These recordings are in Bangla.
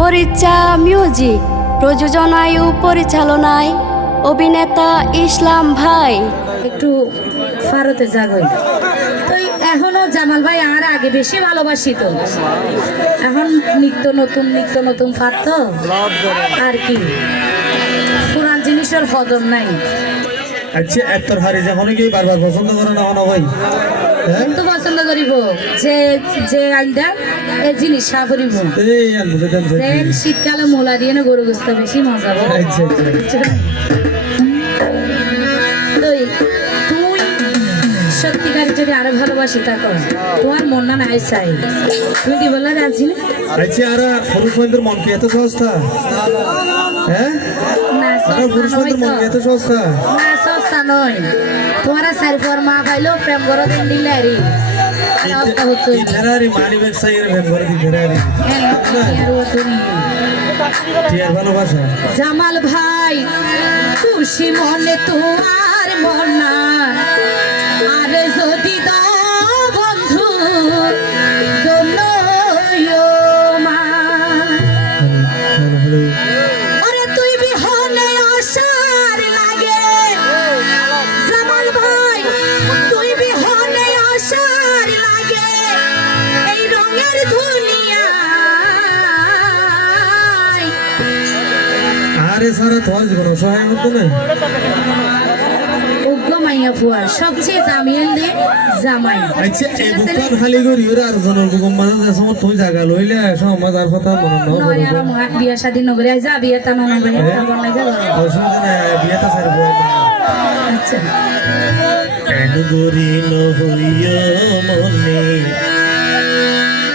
মরিচা মিউজিক প্রযোজনায় ও পরিচালনায় অভিনেতা ইসলাম ভাই। একটু ফারতে জাগই তো এখনো জামাল ভাই আর আগে বেশি ভালোবাসি তো এখন নিত্য নতুন ফার তো আর কি পুরান জিনিসের হজম নাই। আচ্ছা এত হারি যখন কি বারবার পছন্দ করে না ভাই কিন্তু পছন্দ করিব যে যে আইনটা এই জিনিস সা করিব শীতকালে মোলা দিয়ে না গরু গোস্ত বেশি মজা হবে। তুই সত্যিকার যদি আরো ভালোবাসি থাকো তোমার মন না নাই চাই তুমি কি বললা রাজি না? আচ্ছা আর পুরুষ বন্ধুর মন কি এত সস্তা? হ্যাঁ না পুরুষ বন্ধুর মন কি এত সস্তা? না সস্তা নয়। তোমারা সারি পর মা পাইলো প্রেম করো দিন দিলে আরি মানি ব্যবসায়ীর ব্যবহার ভালোবাসা জামাল ভাই খুশি মনে তোমার মনা আর যদি দাও বন্ধু আরে তুই বিহনে আসার লাগে জামাল ভাই তুই বিহনে আসার লাগে এই রঙের দুনিয়া আরে সারা তোর জীবন অসহায় হতো না মাইয়া ফুয়া সবচেয়ে দামি এলে জামাই। আচ্ছা এই বুকান খালি করি ওরা আর জনের বুকম মাঝে যে সময় তুই জায়গা লইলে সমাজ আর কথা মনে নাও নয় আর বিয়া শাদী নগরে যা বিয়া তা নন হবে অসুবিধা নাই বিয়াটা সারব আচ্ছা কেন গরি নহইয় মনে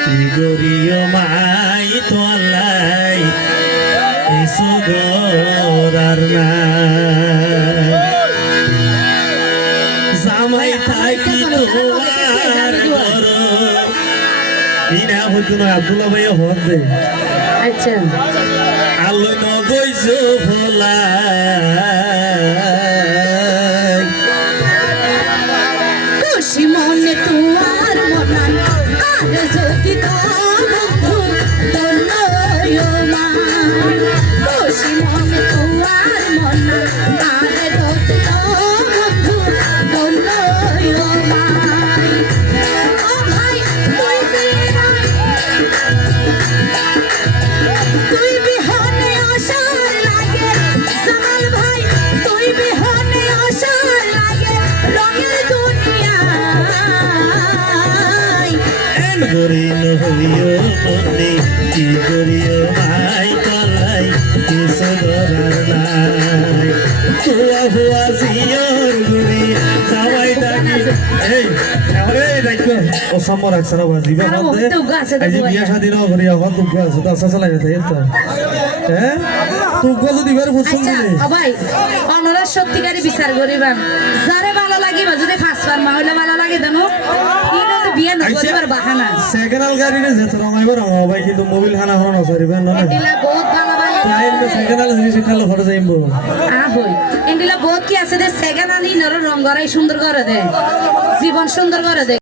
কি গরিয় মাই তোলাই এসো গরার না জামাই থাকি তোমার ঘর ইনা হতো না আব্দুল্লাহ ভাইয়া হদ দে আচ্ছা আলো নগইছ ভোলা খুশি মনে তোমার মনান আর যদি খুশি মনে তোমার মনান আর যদি তুই বিহনে আসার লাগে জামাল ভাই তুই বিহনে আসার লাগে রঙের দুনিয়া গরি নহইয় মনে কি গরিয় মাই তলাই কিছু ধরার নাই হুয়া হুয়া জিয়র গুরি জামাই ডাকি এই আরে রাখো ও সামর রাখছ না দিবা বলতে এই যে বিয়া শাদী না করি এখন তুই আছে তো আশা লাগে তাই তো হ্যাঁ তুই যদি বের পছন্দ দিলে ভাই অনরা সত্যিকারই বিচার করিবান যারে ভালো লাগিবা যদি ফাসবার মা হইলে ভালো লাগে জানো ইনো তো বিয়া না করিবার বাহানা সেকেন্ডাল গাড়িতে যেত রমাইবার ভাই কিন্তু মোবাইল খানা হরন সরিবেন না এন্ডিলা বহুত ভালো ভালো টাইম সেকেন্ডাল জিনিস খালে ফটো যাইবো হই এন্ডিলা বহুত কি আছে দে সেকেন্ডাল ইনর রং করাই সুন্দর করে দে জীবন সুন্দর করে দে।